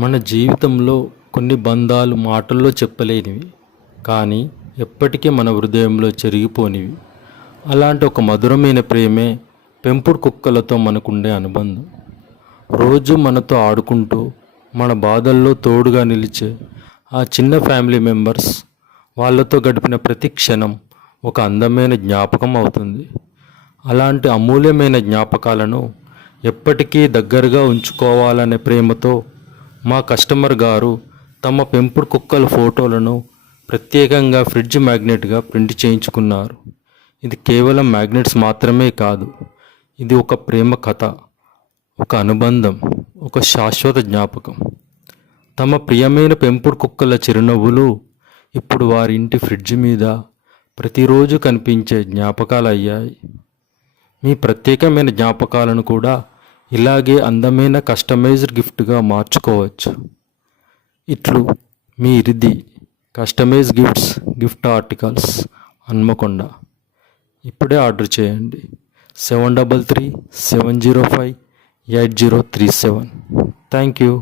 మన జీవితంలో కొన్ని బంధాలు మాటల్లో చెప్పలేనివి, కానీ ఎప్పటికీ మన హృదయంలో చెరిగిపోనివి. అలాంటి ఒక మధురమైన ప్రేమే పెంపుడు కుక్కలతో మనకుండే అనుబంధం. రోజు మనతో ఆడుకుంటూ మన బాధల్లో తోడుగా నిలిచే ఆ చిన్న ఫ్యామిలీ మెంబర్స్, వాళ్ళతో గడిపిన ప్రతి క్షణం ఒక అందమైన జ్ఞాపకం అవుతుంది. అలాంటి అమూల్యమైన జ్ఞాపకాలను ఎప్పటికీ దగ్గరగా ఉంచుకోవాలనే ప్రేమతో మా కస్టమర్ గారు తమ పెంపుడు కుక్కల ఫోటోలను ప్రత్యేకంగా ఫ్రిడ్జ్ మ్యాగ్నెట్గా ప్రింట్ చేయించుకున్నారు. ఇది కేవలం మ్యాగ్నెట్స్ మాత్రమే కాదు, ఇది ఒక ప్రేమ కథ, ఒక అనుబంధం, ఒక శాశ్వత జ్ఞాపకం. తమ ప్రియమైన పెంపుడు కుక్కల చిరునవ్వులు ఇప్పుడు వారి ఇంటి ఫ్రిడ్జ్ మీద ప్రతిరోజు కనిపించే జ్ఞాపకాలు అయ్యాయి. మీ ప్రత్యేకమైన జ్ఞాపకాలను కూడా ఇలాగే అందమైన కస్టమైజ్డ్ గిఫ్ట్గా మార్చుకోవచ్చు. ఇట్లు మీ Riddhi customise gift articles, Hanamkonda. ఇప్పుడే ఆర్డర్ చేయండి. 7337058037. Thank you.